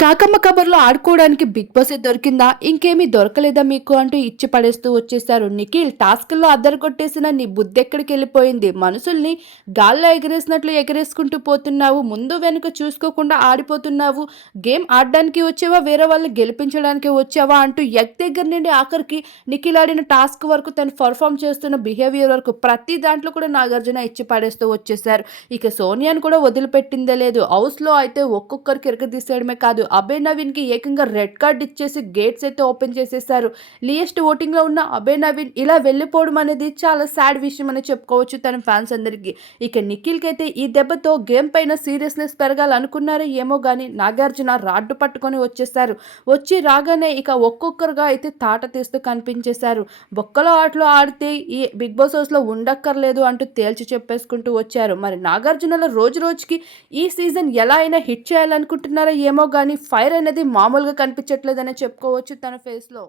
కాకమ్మ కబర్లో ఆడుకోవడానికి big boss దొరికిందా ఇంకేమీ దొరకలేదా మీకు అంటూ ఇచ్చి పడేస్తూ వచ్చేసారు. నిఖిల్ టాస్క్లో అద్దరు కొట్టేసిన నీ బుద్ధి ఎక్కడికి వెళ్ళిపోయింది, మనుషుల్ని గాల్లో ఎగరేసినట్లు ఎగరేసుకుంటూ పోతున్నావు, ముందు వెనుక చూసుకోకుండా ఆడిపోతున్నావు, గేమ్ ఆడడానికి వచ్చావా వేరే వాళ్ళు గెలిపించడానికి వచ్చావా అంటూ ఎగ్ దగ్గర నుండి ఆఖరికి నిఖిల్ ఆడిన టాస్క్ వరకు తను పర్ఫామ్ చేస్తున్న బిహేవియర్ వరకు ప్రతి దాంట్లో కూడా నాగార్జున ఇచ్చి పడేస్తూ వచ్చేసారు. ఇక సోనియాని కూడా వదిలిపెట్టిందే లేదు. హౌస్లో అయితే ఒక్కొక్కరికి ఎరగదీసేయడమే కాదు, అభయ్ నవీన్కి ఏకంగా రెడ్ కార్డ్ ఇచ్చేసి గేట్స్ అయితే ఓపెన్ చేసేసారు. లీయెస్ట్ ఓటింగ్లో ఉన్న అభయ్ నవీన్ ఇలా వెళ్ళిపోవడం అనేది చాలా సాడ్ విషయం అని చెప్పుకోవచ్చు తన ఫ్యాన్స్ అందరికీ. ఇక నిఖిల్కి అయితే ఈ దెబ్బతో గేమ్ పైన సీరియస్నెస్ పెరగాలనుకున్నారో ఏమో కానీ నాగార్జున రాడ్డు పట్టుకొని వచ్చేసారు. వచ్చి రాగానే ఇక ఒక్కొక్కరుగా అయితే తాట తీస్తూ కనిపించేశారు. బొక్కలో ఆటలో ఆడితే ఈ బిగ్ బాస్ హౌస్లో ఉండక్కర్లేదు అంటూ తేల్చి చెప్పేసుకుంటూ వచ్చారు. మరి నాగార్జునలో రోజు రోజుకి ఈ సీజన్ ఎలా అయినా హిట్ చేయాలనుకుంటున్నారో ఏమో కానీ ఫైర్ అనేది మామూలుగా కనిపించట్లేదనే చెప్పుకోవచ్చు తన ఫేస్లో.